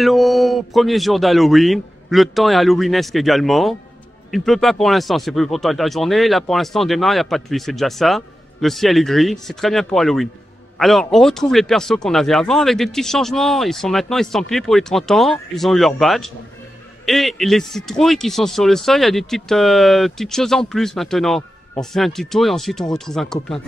Halo, premier jour d'Halloween. Le temps est halloweenesque également. Il ne pleut pas pour l'instant, c'est prévu pour toute la journée. Là, pour l'instant, on démarre, il n'y a pas de pluie, c'est déjà ça. Le ciel est gris, c'est très bien pour Halloween. Alors, on retrouve les persos qu'on avait avant avec des petits changements. Ils sont maintenant estampillés pour les 30 ans. Ils ont eu leur badge. Et les citrouilles qui sont sur le sol, il y a des petites choses en plus maintenant. On fait un petit tour et ensuite on retrouve un copain.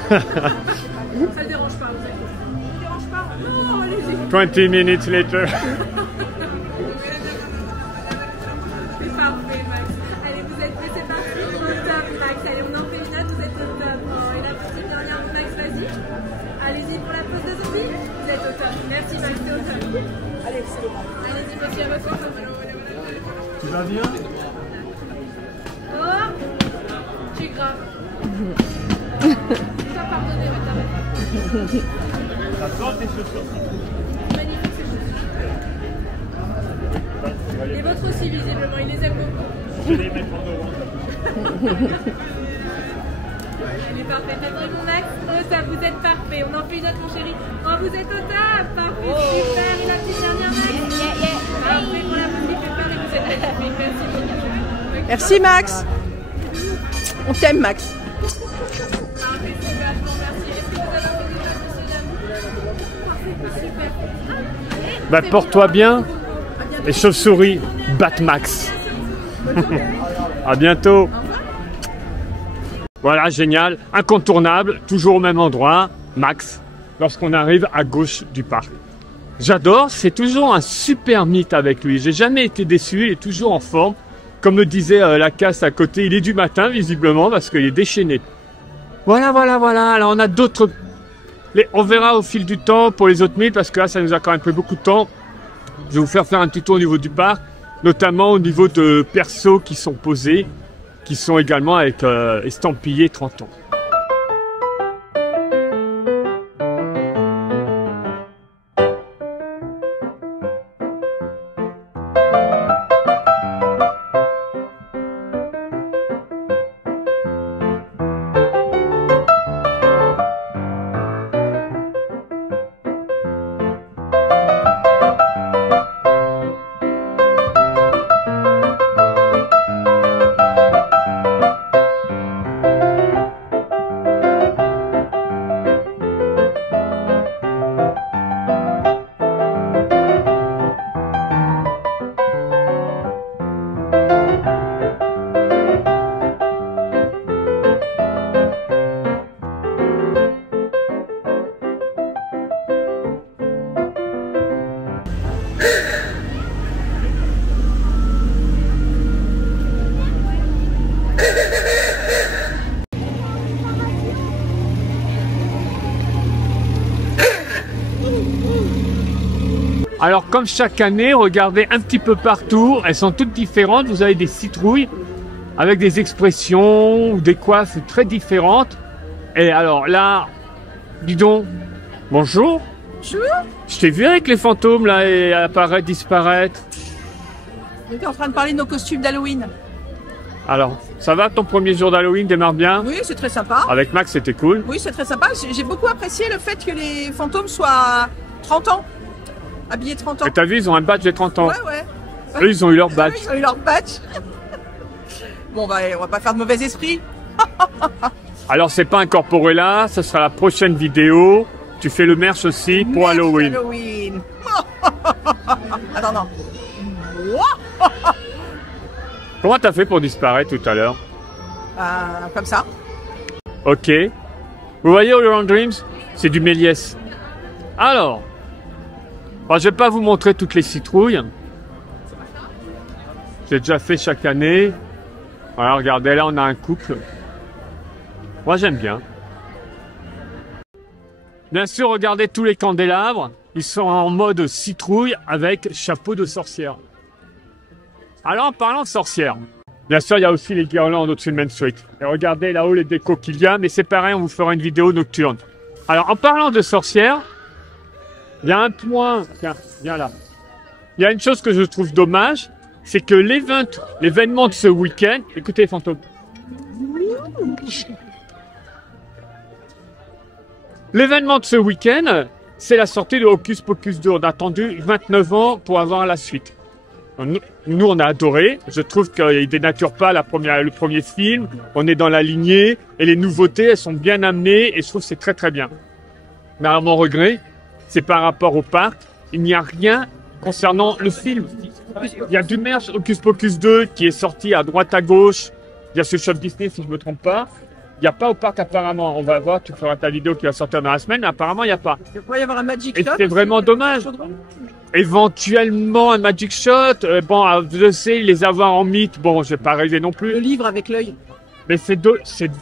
Ça ne dérange pas, vous inquiétez. Ça ne dérange pas? Non, allez-y. 20 minutes later. C'est parfait, Max. Allez, vous êtes prêts, c'est parti. Au top, Max. Allez, on en fait une autre, vous êtes au top. Oh, et la petite dernière, Max, vas-y. Allez-y pour la pose de zombie. Vous êtes au top. Merci, Max, c'est au top. Allez, allez-y, monsieur, à votre tour. Tu vas bien? Oh, tu es grave. Ça pardonné, mais t'arrêtes. Ça sort tes chaussures. Magnifique ces chaussures. Les vôtres aussi, visiblement, il les aime beaucoup. Je vais les mettre en devant. Elle est parfaite. Faites mon Max. Au top, vous êtes parfait. On en fait une autre, mon chéri. Oh, vous êtes au top. Parfait, super. Et la petite dernière, Max. Parfait pour la petite pépère et vous êtes parfait. Merci, Max. Merci Max. On t'aime Max. Parfait, super. Je vous remercie. Est-ce que vous avez envie de Parfait, super. Bah, porte-toi bien. Et chauve-souris, Batmax. À bientôt. Voilà, génial. Incontournable, toujours au même endroit, Max, lorsqu'on arrive à gauche du parc. J'adore, c'est toujours un super mythe avec lui. J'ai jamais été déçu, il est toujours en forme. Comme me disait la casse à côté, il est du matin visiblement parce qu'il est déchaîné. Voilà. Alors on a d'autres... On verra au fil du temps pour les autres mythes parce que là ça nous a quand même pris beaucoup de temps. Je vais vous faire un petit tour au niveau du parc, notamment au niveau de persos qui sont posés, qui sont également avec estampillés 30 ans. Alors comme chaque année, regardez un petit peu partout, elles sont toutes différentes. Vous avez des citrouilles avec des expressions ou des coiffes très différentes. Et alors là, dis donc, bonjour. Bonjour. Je t'ai vu avec les fantômes là et apparaître, disparaître. On était en train de parler de nos costumes d'Halloween. Alors, ça va, ton premier jour d'Halloween démarre bien? Oui, c'est très sympa. Avec Max, c'était cool. Oui, c'est très sympa. J'ai beaucoup apprécié le fait que les fantômes soient 30 ans. Habillés 30 ans. Et t'as vu, ils ont un badge de 30 ans. Ouais, ouais. Eux, ils ont eu leur badge. Ils ont eu leur badge. Bon, bah, on va pas faire de mauvais esprit. Alors, c'est pas incorporé là, ce sera la prochaine vidéo. Tu fais le merch aussi pour Merci, Halloween. Halloween. Attends, non. Comment t'as fait pour disparaître tout à l'heure? Comme ça. Ok. Vous voyez Holland Dreams? C'est du Méliès. Alors, bon, je vais pas vous montrer toutes les citrouilles. J'ai déjà fait chaque année. Voilà, regardez, là on a un couple. Moi j'aime bien. Bien sûr, regardez tous les candélabres. Ils sont en mode citrouille avec chapeau de sorcière. Alors en parlant de sorcière, bien sûr il y a aussi les guirlandes au-dessus de Main Street. Et regardez là-haut les décos qu'il y a, mais c'est pareil, on vous fera une vidéo nocturne. Alors en parlant de sorcière, il y a un point, tiens, viens là. Il y a une chose que je trouve dommage, c'est que l'événement de ce week-end, écoutez les fantômes. L'événement de ce week-end, c'est la sortie de Hocus Pocus 2. On a attendu 29 ans pour avoir la suite. Nous, on a adoré. Je trouve qu'il ne dénature pas le premier film. On est dans la lignée et les nouveautés, elles sont bien amenées et je trouve que c'est très très bien. Mais à mon regret, c'est par rapport au parc. Il n'y a rien concernant le film. Il y a du merch Hocus Pocus 2 qui est sorti à droite à gauche. Il y a ce shop Disney si je ne me trompe pas. Il n'y a pas au parc apparemment. On va voir, tu feras ta vidéo qui va sortir dans la semaine. Apparemment, il n'y a pas. Il pourrait y avoir un Magic Et Shot. c'est vraiment dommage. Éventuellement un Magic Shot. Bon, je sais, les avoir en mythe, bon, je vais pas rêver non Le plus. livre avec l'œil. Mais c'est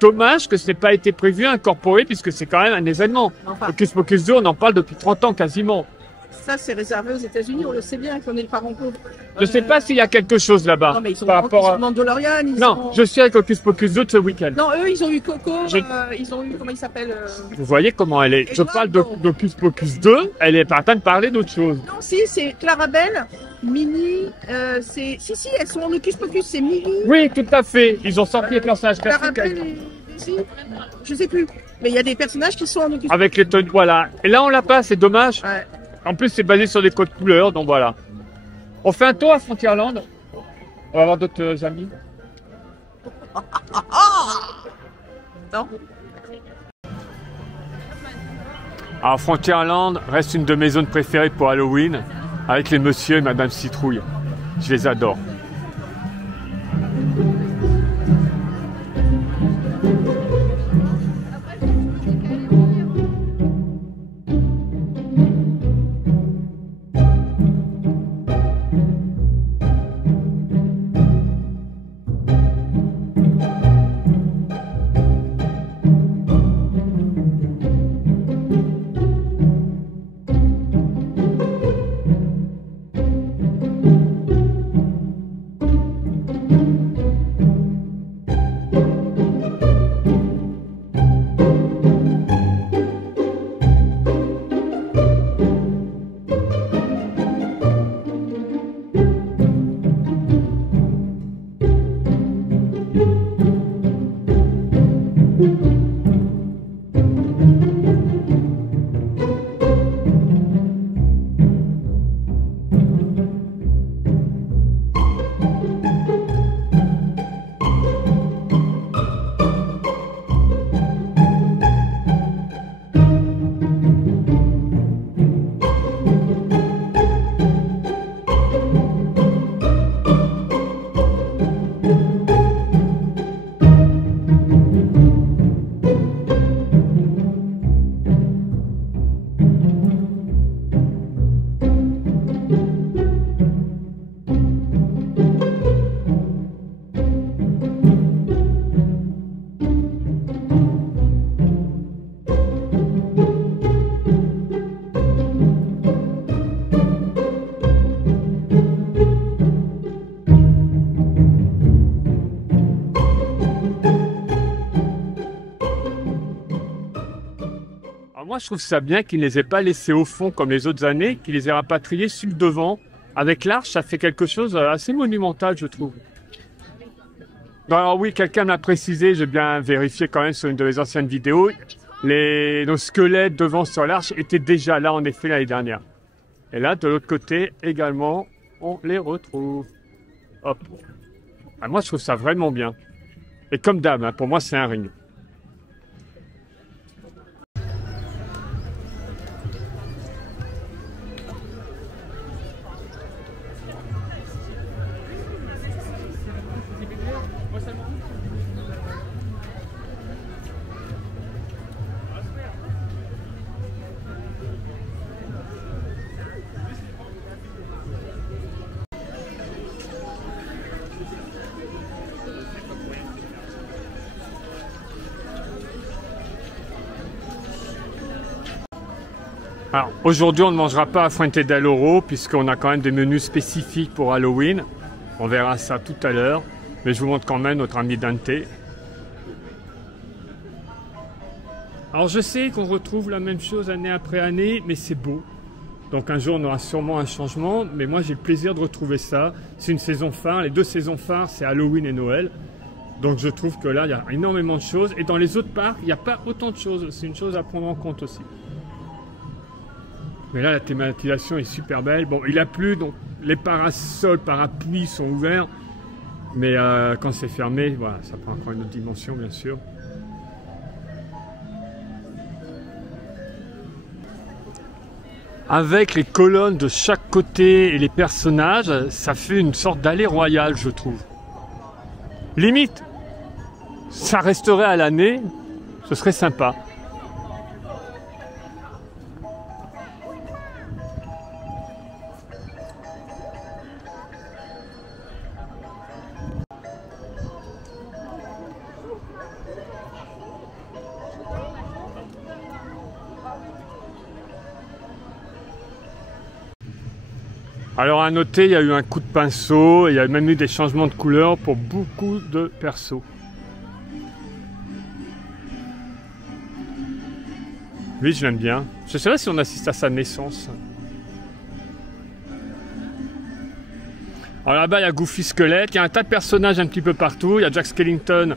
dommage que ce n'ait pas été prévu, incorporé, puisque c'est quand même un événement. Enfin, Hocus Pocus 2, on en parle depuis 30 ans quasiment. ça, c'est réservé aux États-Unis. On le sait bien qu'on est le parent pauvre. Je sais pas s'il y a quelque chose là-bas. Non, mais ils ont par rapport à... Mandalorian. Non, je suis avec Hocus Pocus 2 de ce week-end. Non, eux, ils ont eu Coco. Je- Ils ont eu, comment il s'appelle Vous voyez comment elle est. Je parle d'Hocus Pocus 2, elle est pas en train de parler d'autre chose. Non, si, c'est Clarabelle, Minnie. Si, elles sont en Hocus Pocus. C'est Minnie, Oui, tout à fait. Ils ont sorti les personnages classiques Clarabelle et Daisy. Je sais plus. Mais il y a des personnages qui sont en Hocus Pocus. avec les tenues. Voilà. Et là, on l'a pas, c'est dommage. Ouais. En plus, c'est basé sur des codes couleurs, donc voilà. On fait un tour à Frontierland. On va avoir d'autres amis. Non. Alors, Frontierland reste une de mes zones préférées pour Halloween, avec les messieurs et Madame Citrouille. Je les adore. moi je trouve ça bien qu'ils ne les aient pas laissés au fond comme les autres années, qu'ils les aient rapatriés sur le devant. Avec l'arche, ça fait quelque chose assez monumental, je trouve. Alors oui, quelqu'un m'a précisé, j'ai bien vérifié quand même sur une de mes anciennes vidéos, nos squelettes devant sur l'arche étaient déjà là en effet l'année dernière. Et là, de l'autre côté, également, on les retrouve. Hop. Ah, moi, je trouve ça vraiment bien. Et comme d'hab, hein, pour moi, c'est un ring. Alors, aujourd'hui, on ne mangera pas à Fuente del Oro, puisqu'on a quand même des menus spécifiques pour Halloween. On verra ça tout à l'heure. Mais je vous montre quand même notre ami Dante. Alors, je sais qu'on retrouve la même chose année après année, mais c'est beau. Donc, un jour, on aura sûrement un changement. Mais moi, j'ai le plaisir de retrouver ça. C'est une saison phare. Les deux saisons phares, c'est Halloween et Noël. Donc, je trouve que là, il y a énormément de choses. Et dans les autres parcs, il n'y a pas autant de choses. C'est une chose à prendre en compte aussi. Mais là, la thématisation est super belle. Bon, il a plu, donc les parasols, parapluies sont ouverts. Mais quand c'est fermé, voilà, ça prend encore une autre dimension, bien sûr. Avec les colonnes de chaque côté et les personnages, ça fait une sorte d'allée royale, je trouve. Limite, ça resterait à l'année, ce serait sympa. Alors à noter, il y a eu un coup de pinceau, et il y a même eu des changements de couleur pour beaucoup de persos. Oui, je l'aime bien. Je ne sais pas si on assiste à sa naissance. Alors là-bas, il y a Goofy Squelette, il y a un tas de personnages un petit peu partout. Il y a Jack Skellington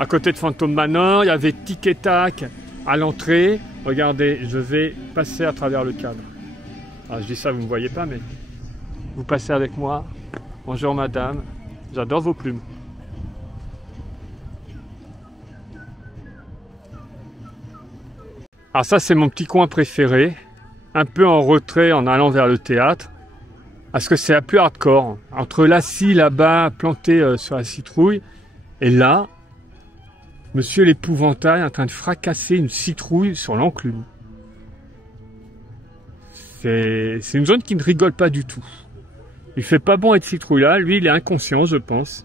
à côté de Phantom Manor, il y avait Tic et Tac à l'entrée. Regardez, je vais passer à travers le cadre. Alors je dis ça, vous ne me voyez pas, mais... Vous passez avec moi. Bonjour madame. J'adore vos plumes. Alors ça c'est mon petit coin préféré. Un peu en retrait en allant vers le théâtre. Parce que c'est la plus hardcore. Entre la scie là-bas plantée sur la citrouille. Et là, monsieur l'épouvantail est en train de fracasser une citrouille sur l'enclume. C'est une zone qui ne rigole pas du tout. Il fait pas bon être citrouille là, lui il est inconscient je pense.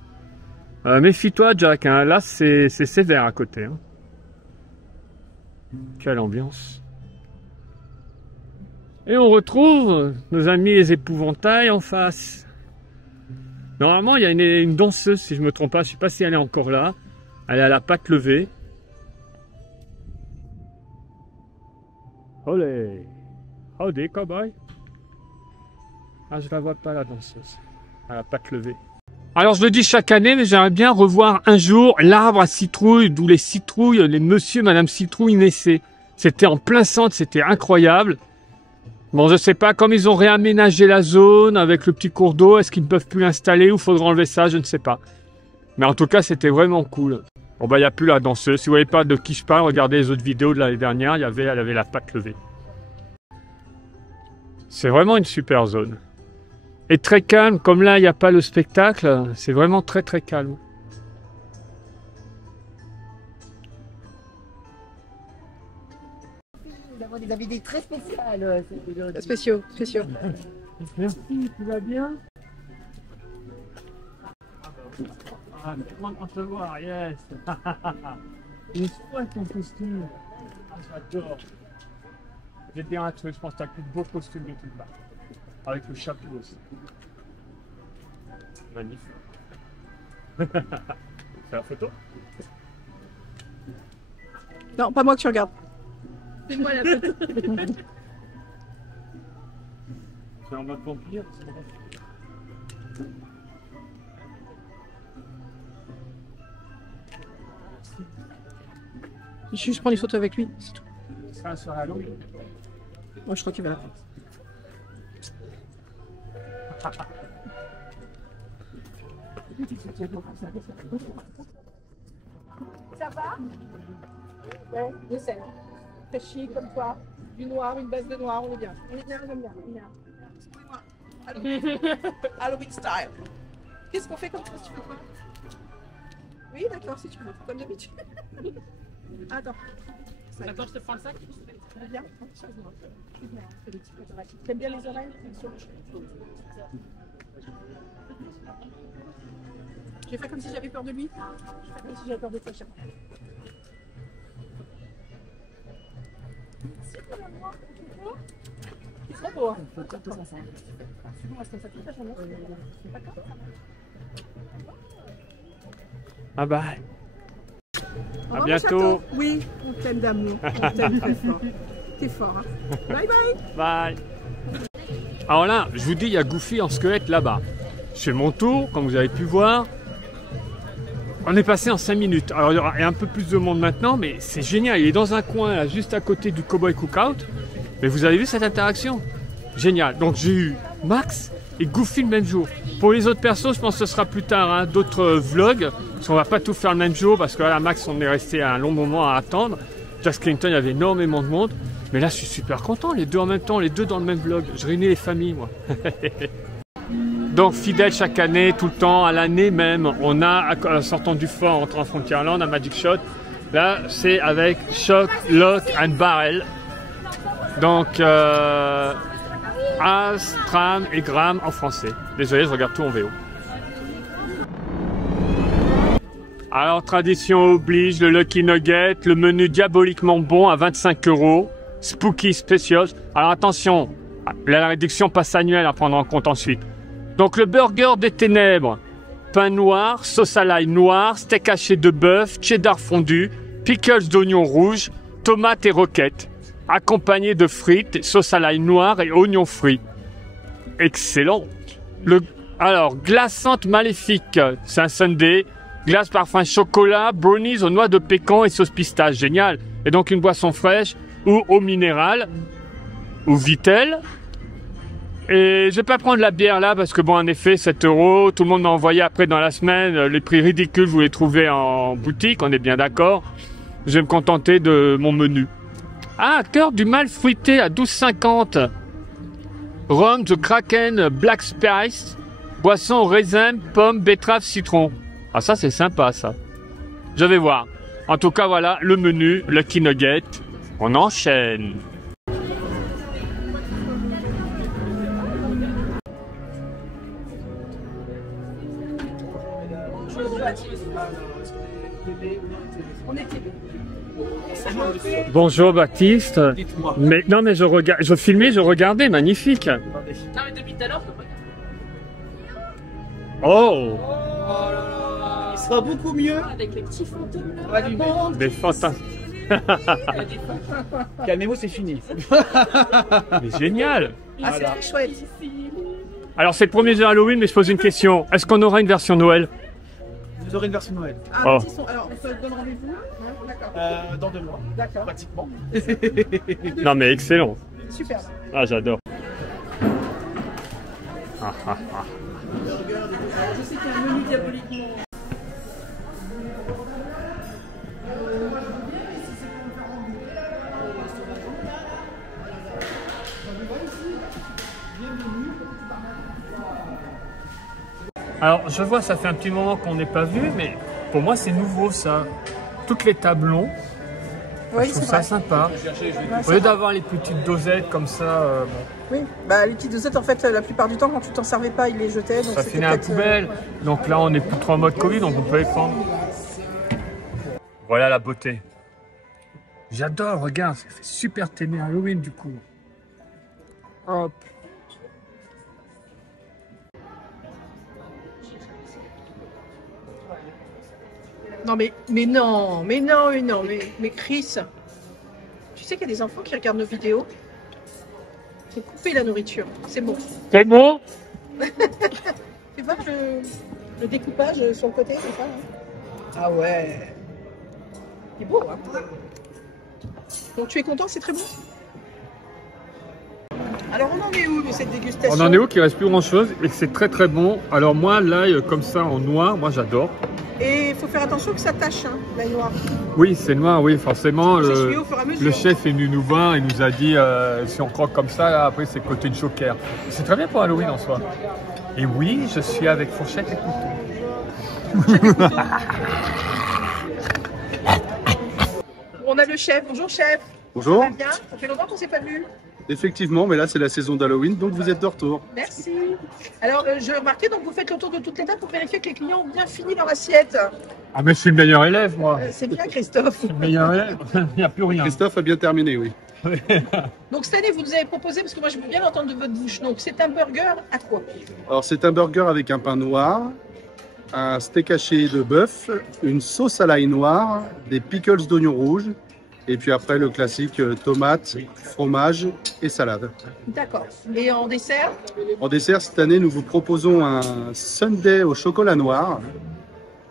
Méfie-toi Jack, hein. Là c'est sévère à côté. Hein. Quelle ambiance. Et on retrouve nos amis les épouvantails en face. Normalement il y a une danseuse si je me trompe pas, je sais pas si elle est encore là. Elle a la patte levée. Olé. Howdy cowboy. Ah, je la vois pas la danseuse. Elle a pas patte levée. Alors je le dis chaque année, mais j'aimerais bien revoir un jour l'arbre à citrouille, d'où les citrouilles, les monsieur, madame citrouille naissaient. C'était en plein centre, c'était incroyable. Bon, je sais pas, comme ils ont réaménagé la zone avec le petit cours d'eau, est-ce qu'ils ne peuvent plus l'installer ou faudra enlever ça, je ne sais pas. Mais en tout cas, c'était vraiment cool. Bon bah, il n'y a plus la danseuse. Si vous voyez pas de qui je parle, regardez les autres vidéos de l'année dernière, elle avait la patte levée. C'est vraiment une super zone. Et très calme, comme là il n'y a pas le spectacle, c'est vraiment très très calme. Nous avons des invités très spéciales. Spéciaux. Merci, tu vas bien? Ah, comment on te voir, yes. Il est chouette ton costume. Ah, j'adore. Je vais te dire un truc, je pense que tu as le plus beau costume de toute part. Avec le chapeau aussi. Magnifique. C'est la photo? Non, pas moi que tu regardes. C'est moi la photo. C'est en mode vampire. Je vais juste prendre une photo avec lui. C'est tout. Ça sera à Halloween. Moi, je crois qu'il va la prendre. Ça va? Ouais, je sais. Très chic comme toi. Du noir, une base de noir, on est bien. On est bien, on aime bien. On est bien. Excusez-moi. Halloween style. Qu'est-ce qu'on fait comme ça, si tu veux quoi? Oui, d'accord, si tu veux. Comme d'habitude. Attends. Attends, je te prends le sac. Bien. T'aimes bien les oreilles? J'ai fait comme si j'avais peur de lui. J'ai fait comme si j'avais peur de toi. C'est trop beau. Ah bah. Au À revoir, bientôt. Chateau. Oui, on t'aime d'amour. On t'aime très fort. T'es fort. Hein. Bye bye. Bye. Alors là, je vous dis, il y a Goofy en squelette là-bas. Je fais mon tour, comme vous avez pu voir. On est passé en 5 minutes. Alors il y a un peu plus de monde maintenant, mais c'est génial. Il est dans un coin, là, juste à côté du Cowboy Cookout. Mais vous avez vu cette interaction? Génial. Donc j'ai eu Max et Goofy le même jour. Pour les autres persos, je pense que ce sera plus tard, hein, d'autres vlogs. Parce qu'on va pas tout faire le même jour, parce que là, Max, on est resté un long moment à attendre. Jazz Clinton, il y avait énormément de monde. Mais là, je suis super content, les deux en même temps, les deux dans le même vlog. Je réunis les familles, moi. Donc, fidèle chaque année, tout le temps, à l'année même, on a, sortant du fort, entrant en Frontierland, à Magic Shot. Là, c'est avec Shock, Lock and Barrel. Donc, As, Tram et Gram en français. Désolé, je regarde tout en VO. Alors, tradition oblige, le Lucky Nugget, le menu diaboliquement bon à 25 €. Spooky Specials. Alors attention, la réduction passe annuelle à prendre en compte ensuite. Donc le burger des ténèbres, pain noir, sauce à l'ail noire, steak haché de bœuf, cheddar fondu, pickles d'oignons rouges, tomates et roquettes, accompagné de frites, sauce à l'ail noire et oignons frits. Excellent. Alors, glaçante maléfique, c'est un sundae, glace parfum chocolat, brownies aux noix de pécan et sauce pistache, génial. Et donc une boisson fraîche, ou eau minérale, ou Vittel. Et je vais pas prendre la bière là, parce que bon, en effet, 7 €, tout le monde m'a envoyé après dans la semaine, les prix ridicules, vous les trouvez en boutique, on est bien d'accord. Je vais me contenter de mon menu. Ah, cœur du mal fruité à 12,50 €. Rhum, The Kraken, Black Spice, boisson au raisin, pomme, betterave, citron. Ah ça c'est sympa ça. Je vais voir. En tout cas voilà, le menu, Lucky Nugget. On enchaîne. Bonjour Baptiste. Mais non mais je filmais, je regardais, magnifique. Non, mais depuis tout à l'heure, je peux pas. Oh, Il sera beaucoup mieux. Avec les petits fantômes là. des fantasmes. Calmez-vous, c'est fini. Mais génial. Ah, c'est très chouette. Alors c'est le premier jour Halloween, mais je pose une question. Est-ce qu'on aura une version Noël? Vous aurez une version Noël. Ah, Oh. petit son. Alors, on se donne rendez-vous? D'accord. Dans 2 mois. D'accord. Pratiquement. Non mais excellent. Super. Ah j'adore. Ah, ah, ah. Je sais qu'il y a un menu diaboliquement. Alors je vois, ça fait un petit moment qu'on n'est pas vu, mais pour moi c'est nouveau ça. Toutes les tablons, Oui, je trouve c'est ça vrai. sympa. Au lieu d'avoir les petites dosettes comme ça, bon, Oui, bah, les petites dosettes, en fait, la plupart du temps, quand tu t'en servais pas, ils les jetaient. Donc ça c'était finit à la peut-être, poubelle. Donc là on est plus trop en mode Covid, donc on peut les prendre. Voilà la beauté. J'adore, regarde, ça fait super thème Halloween du coup. Hop. Non, mais non, mais Chris, tu sais qu'il y a des enfants qui regardent nos vidéos. Faut couper la nourriture, c'est bon. C'est bon? Tu vois le découpage sur le côté, c'est ça Ah ouais. C'est beau, hein. Donc tu es content, c'est très bon. Alors on en est où de cette dégustation? On en est où qu'il reste plus grand chose et c'est très très bon. Alors moi l'ail comme ça en noir, moi j'adore. Et il faut faire attention que ça tâche, hein, l'ail noir. Oui c'est noir, oui forcément. Ça se fait au fur et à mesure. Le chef est venu nous voir et nous a dit si on croque comme ça, là, après c'est côté de choker. C'est très bien pour Halloween en soi. Et oui, je suis avec fourchette et couteau. On a le chef. Bonjour chef. Bonjour. Ça va bien? Ça fait longtemps qu'on ne s'est pas vu. Effectivement, mais là c'est la saison d'Halloween, donc vous êtes de retour. Merci. Alors je remarquais, donc vous faites le tour de toutes les tables pour vérifier que les clients ont bien fini leur assiette. Ah mais je suis le meilleur élève moi. C'est bien Christophe. Le meilleur élève, il n'y a plus rien. Christophe a bien terminé, oui. Donc cette année vous nous avez proposé, parce que moi je veux bien l'entendre de votre bouche, donc c'est un burger à quoi? Alors c'est un burger avec un pain noir, un steak haché de bœuf, une sauce à l'ail noire, des pickles d'oignons rouges, et puis après le classique tomate, fromage et salade. D'accord. Et en dessert? En dessert, cette année, nous vous proposons un sundae au chocolat noir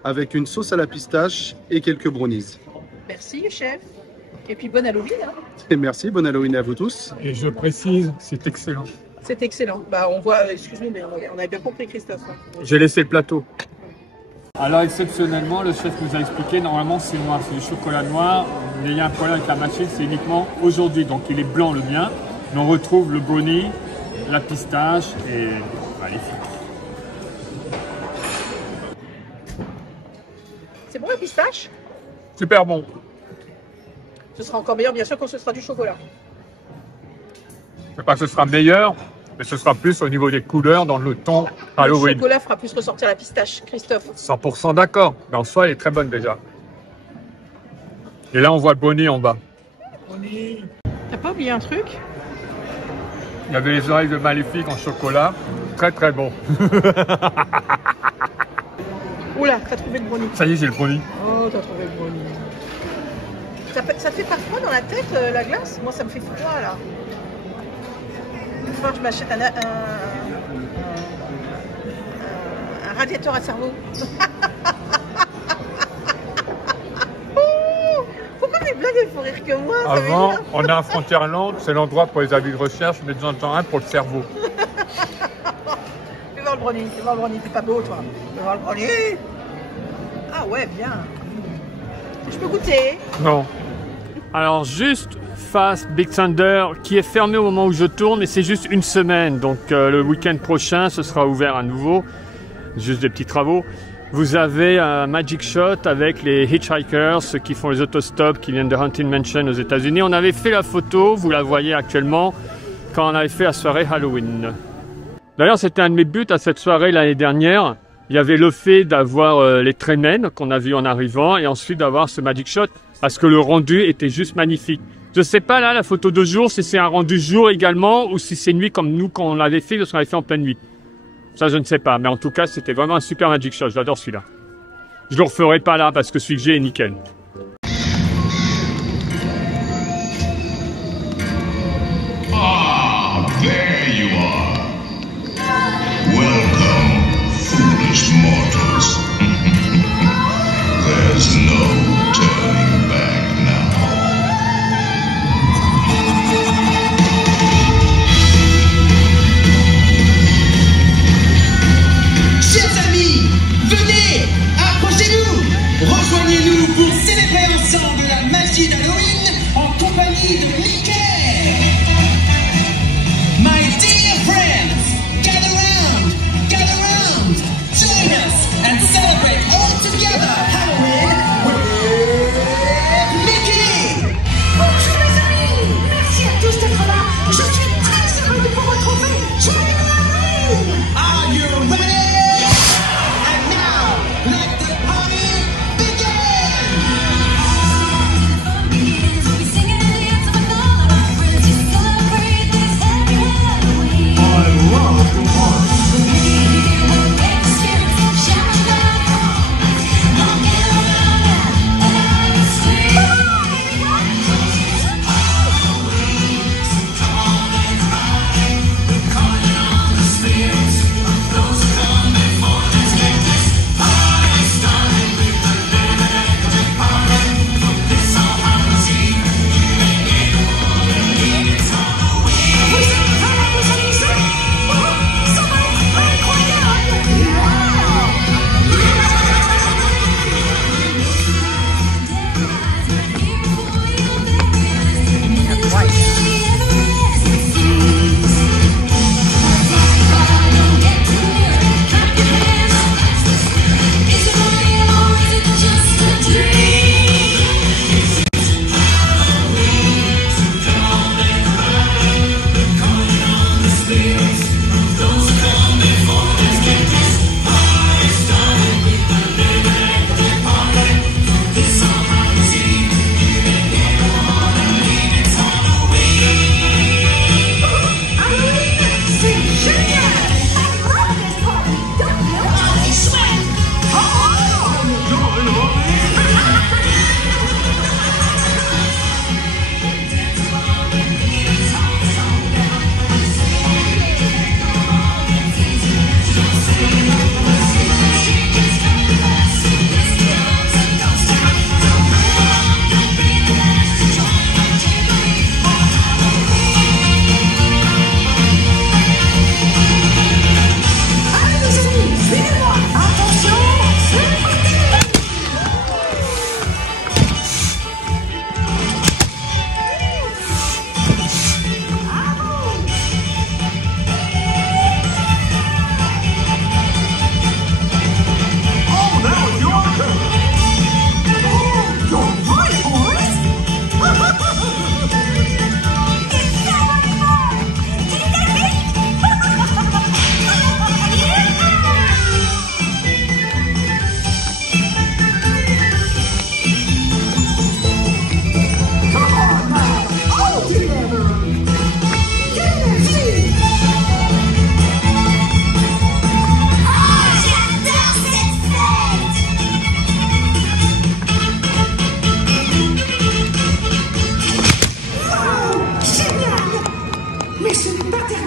avec une sauce à la pistache et quelques brownies. Merci chef. Et puis bonne Halloween. Hein. Et merci, bonne Halloween à vous tous. Et je précise, c'est excellent. C'est excellent. Bah on voit, excuse-nous, mais on avait bien compris Christophe. Hein. J'ai laissé le plateau. Alors exceptionnellement, le chef nous a expliqué, normalement c'est noir, c'est du chocolat noir. Mais il y a un problème avec la machine, c'est uniquement aujourd'hui. Donc il est blanc le mien, mais on retrouve le brownie, la pistache et magnifique. C'est bon la pistache? Super bon. Ce sera encore meilleur bien sûr quand ce sera du chocolat. Je sais pas que ce sera meilleur, mais ce sera plus au niveau des couleurs dans le ton Halloween. Le chocolat fera plus ressortir la pistache, Christophe. 100% d'accord, mais en soi elle est très bonne déjà. Et là on voit le brownie en bas. T'as pas oublié un truc? Il y avait les oreilles de Maléfique en chocolat, très très bon. Oula, t'as trouvé le brownie. Ça y est, j'ai le brownie. Oh, t'as trouvé le brownie. Ça fait pas froid dans la tête, la glace? Moi, ça me fait froid, là. Il faut que je m'achète un radiateur à cerveau. Oh, pourquoi mes blagues, elles font rire que moi? Avant, on a un Frontierland, c'est l'endroit pour les avis de recherche, mais de temps en temps un pour le cerveau. Fais voir le brownie, t'es pas beau, toi. Fais voir le brownie. Ah ouais, bien. Je peux goûter? Non. Alors juste face Big Thunder qui est fermé au moment où je tourne et c'est juste une semaine. Donc le week-end prochain ce sera ouvert à nouveau. Juste des petits travaux. Vous avez un Magic Shot avec les hitchhikers, ceux qui font les autostops qui viennent de Haunted Mansion aux États-Unis. On avait fait la photo, vous la voyez actuellement, quand on avait fait la soirée Halloween. D'ailleurs c'était un de mes buts à cette soirée l'année dernière. Il y avait le fait d'avoir les trainmen qu'on a vu en arrivant et ensuite d'avoir ce Magic Shot parce que le rendu était juste magnifique. Je sais pas là, la photo de jour, si c'est un rendu jour également ou si c'est nuit comme nous quand on l'avait fait parce qu'on l'avait fait en pleine nuit. Ça je ne sais pas, mais en tout cas c'était vraiment un super Magic Shot, j'adore celui-là. Je le referai pas là parce que celui que j'ai est nickel. Ah, there you are. Welcome, foolish mortals. There's no turning back now. Chers amis, venez, approchez-nous, rejoignez-nous pour célébrer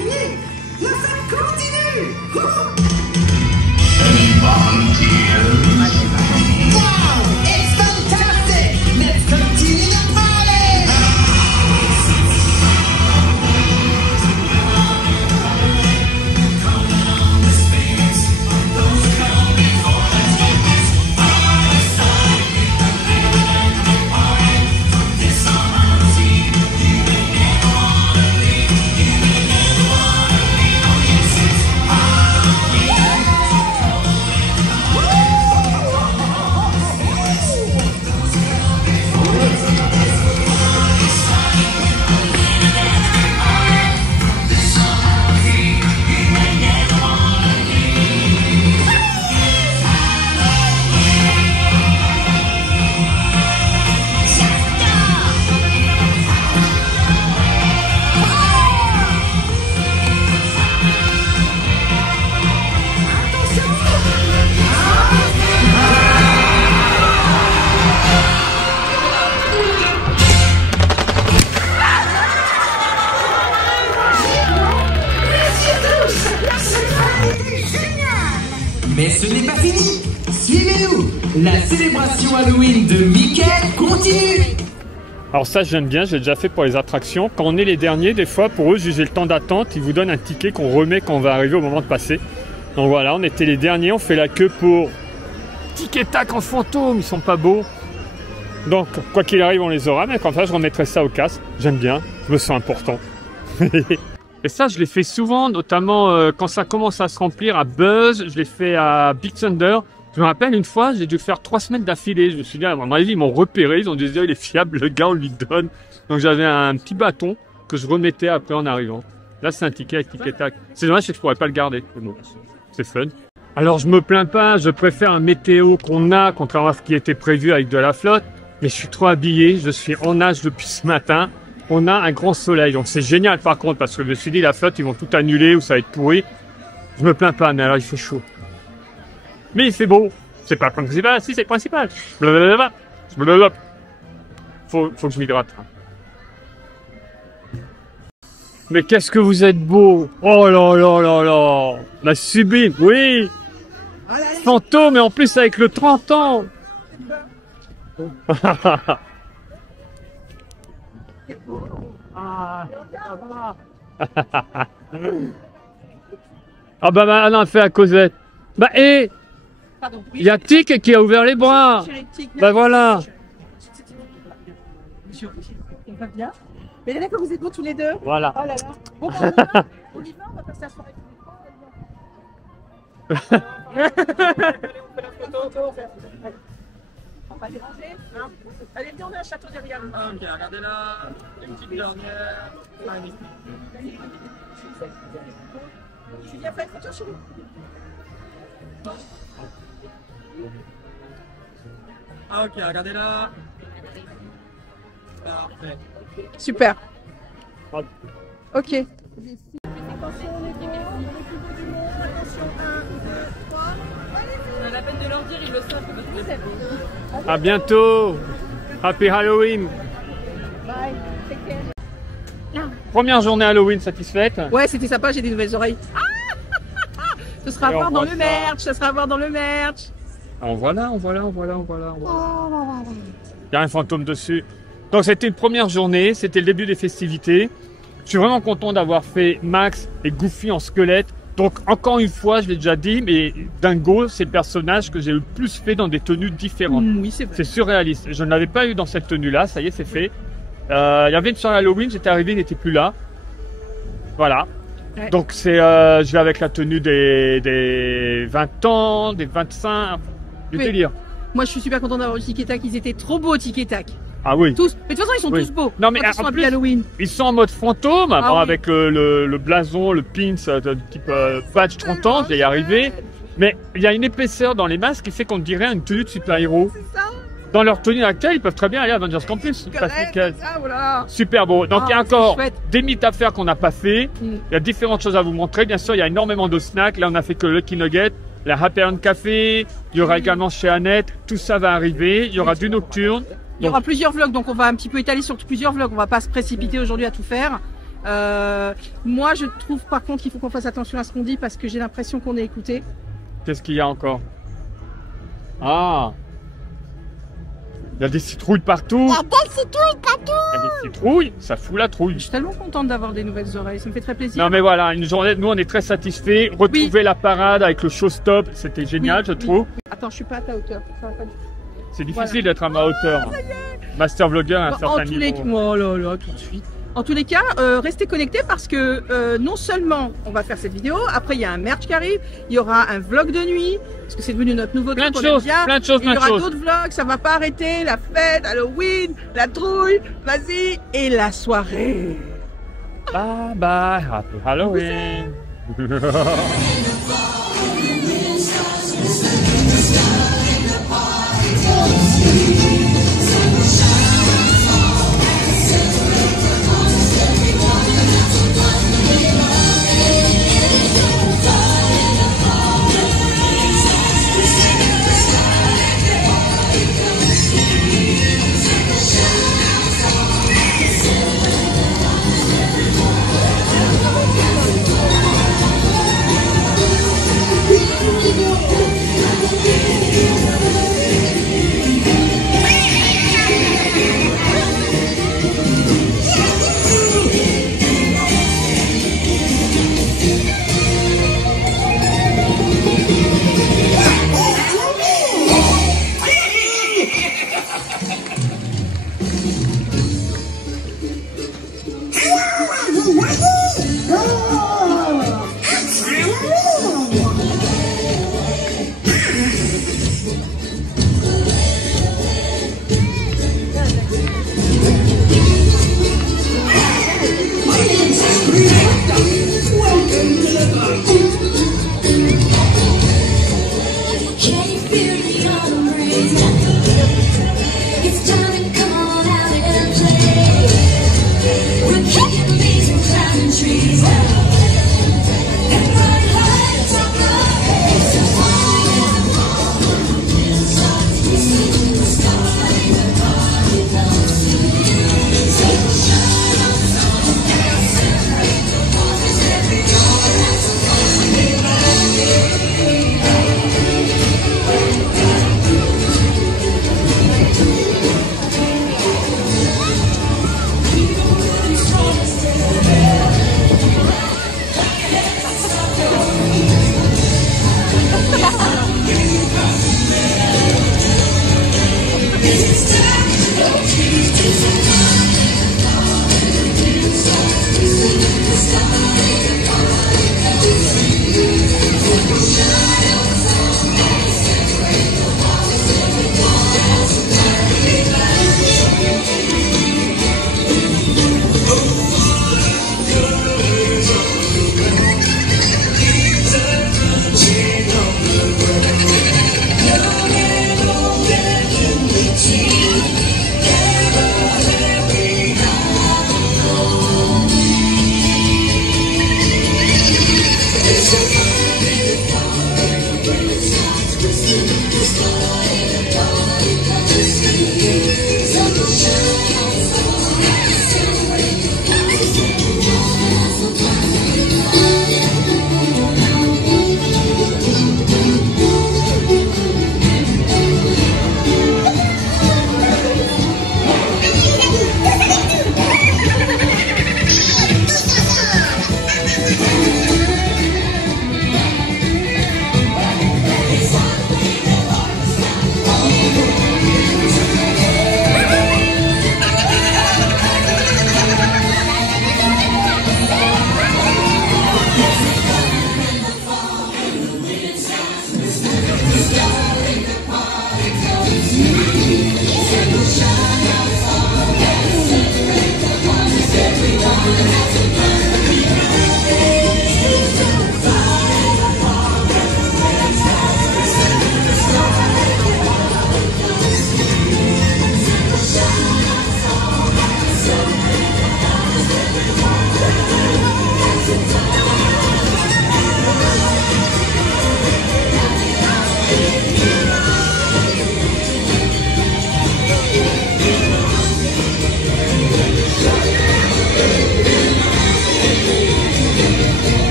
terminé. La fête continue. Wow, it's fantastic. Let's continue the party. Mais ce n'est pas fini. Suivez-nous. La célébration Halloween de Mickey continue. Alors ça j'aime bien, j'ai déjà fait pour les attractions. Quand on est les derniers, des fois pour eux, juger le temps d'attente, ils vous donnent un ticket qu'on remet quand on va arriver au moment de passer. Donc voilà, on était les derniers, on fait la queue pour Tic et Tac en fantôme, ils sont pas beaux. Donc quoi qu'il arrive, on les aura, mais comme ça je remettrai ça au casque. J'aime bien, je me sens important. Et ça, je l'ai fait souvent, notamment quand ça commence à se remplir à Buzz, je l'ai fait à Big Thunder. Je me rappelle une fois, j'ai dû faire 3 semaines d'affilée. Je me suis dit, à mon avis, ils m'ont repéré, ils ont dit, il est fiable, le gars, on lui donne. Donc j'avais un petit bâton que je remettais après en arrivant. Là, c'est un ticket avec Tic et Tac. C'est dommage que je pourrais pas le garder. Mais bon, c'est fun. Alors, je me plains pas, je préfère un météo qu'on a, contrairement à ce qui était prévu avec de la flotte. Mais je suis trop habillé, je suis en nage depuis ce matin. On a un grand soleil, donc c'est génial par contre, parce que je me suis dit, la flotte, ils vont tout annuler ou ça va être pourri. Je me plains pas, mais alors il fait chaud. Mais il fait beau. C'est pas le principal, si c'est le principal. Blablabla. Blablabla. Faut que je m'hydrate. Mais qu'est-ce que vous êtes beau. Oh là là là là. La sublime, oui. Fantôme, et en plus avec le 30 ans. Ah bah maintenant, fait à Cosette. Bah et il y a Tic qui a ouvert les bras. Bah voilà. On va bien. Mais là, comme vous êtes bons tous les deux. Voilà. Oh là là. Bon, bah, on y va. On y va, on va passer la soirée. Allez, on fait la photo. On va déranger. Hein. Allez, venez, on a un château derrière nous. Ok, regardez là, une petite dernière. Tu viens faire une photo chez nous. Ok, regardez là. Parfait. Super. Ok. Attention, on est bon, on est plus beau du monde. Attention, 1, 2, 3. On a la peine de leur dire, ils le savent que vous êtes. À bientôt. Happy Halloween. Bye. Take care. Première journée Halloween satisfaite. Ouais, c'était sympa, j'ai des nouvelles oreilles. Ce sera à Et on voir dans voit le ça. merch, ça sera à voir dans le merch. On voit là. Il y a un fantôme dessus. Donc c'était une première journée, c'était le début des festivités. Je suis vraiment content d'avoir fait Max et Goofy en squelette. Donc encore une fois, je l'ai déjà dit, mais Dingo, c'est le personnage que j'ai le plus fait dans des tenues différentes. Oui, c'est vrai. C'est surréaliste. Je ne l'avais pas eu dans cette tenue-là, ça y est, c'est fait. Il y avait une soirée Halloween, j'étais arrivé, il n'était plus là. Voilà. Ouais. Donc c'est, je vais avec la tenue des 20 ans, des 25, du Oui. délire. Moi, je suis super content d'avoir eu Tic et Tac. Ils étaient trop beaux, Tic et Tac. Ah oui. Tous. Mais de toute façon, ils sont Oui. tous beaux. Non, mais Quand ils en sont plus- habillés Halloween. Ils sont en mode fantôme, Ah bon, oui. avec le blason, le pins, type badge 30 ans, je vais y arriver. Mais il y a une épaisseur dans les masques qui fait qu'on dirait une tenue de super-héros. C'est ça. Dans leur tenue actuelle, ils peuvent très bien aller à Avengers Campus. Parce que- Ah, voilà. Super beau. Donc Ah, il y a c'est encore chouette. des mythes à faire qu'on n'a pas fait. Mm. Il y a différentes choses à vous montrer. Bien sûr, il y a énormément de snacks. Là, on a fait que le Lucky Nugget, la Happy Hour Café. Il y aura également chez Annette. Tout ça va arriver. Il y aura du nocturne. Il y aura plusieurs vlogs, donc on va un petit peu étaler sur plusieurs vlogs. On va pas se précipiter aujourd'hui à tout faire. Moi, je trouve par contre qu'il faut qu'on fasse attention à ce qu'on dit parce que j'ai l'impression qu'on est écouté. Qu'est-ce qu'il y a encore? Ah! Il y a des citrouilles partout! Il y a des citrouilles, ça fout la trouille. Je suis tellement contente d'avoir des nouvelles oreilles, ça me fait très plaisir. Non mais voilà, une journée, nous on est très satisfaits. Retrouver la parade avec le show-stop, c'était génial, je trouve. Attends, je suis pas à ta hauteur. Ça va pas du tout. C'est difficile d'être à ma hauteur. Master vlogueur à un certain niveau. Oh là là, tout de suite. En tous les cas, restez connectés parce que non seulement on va faire cette vidéo, après il y a un merch qui arrive, il y aura un vlog de nuit, parce que c'est devenu notre nouveau truc. Plein de choses. Il y aura d'autres vlogs, ça va pas arrêter, la fête, Halloween, la trouille, vas-y, et la soirée. Bye bye, happy Halloween. Halloween.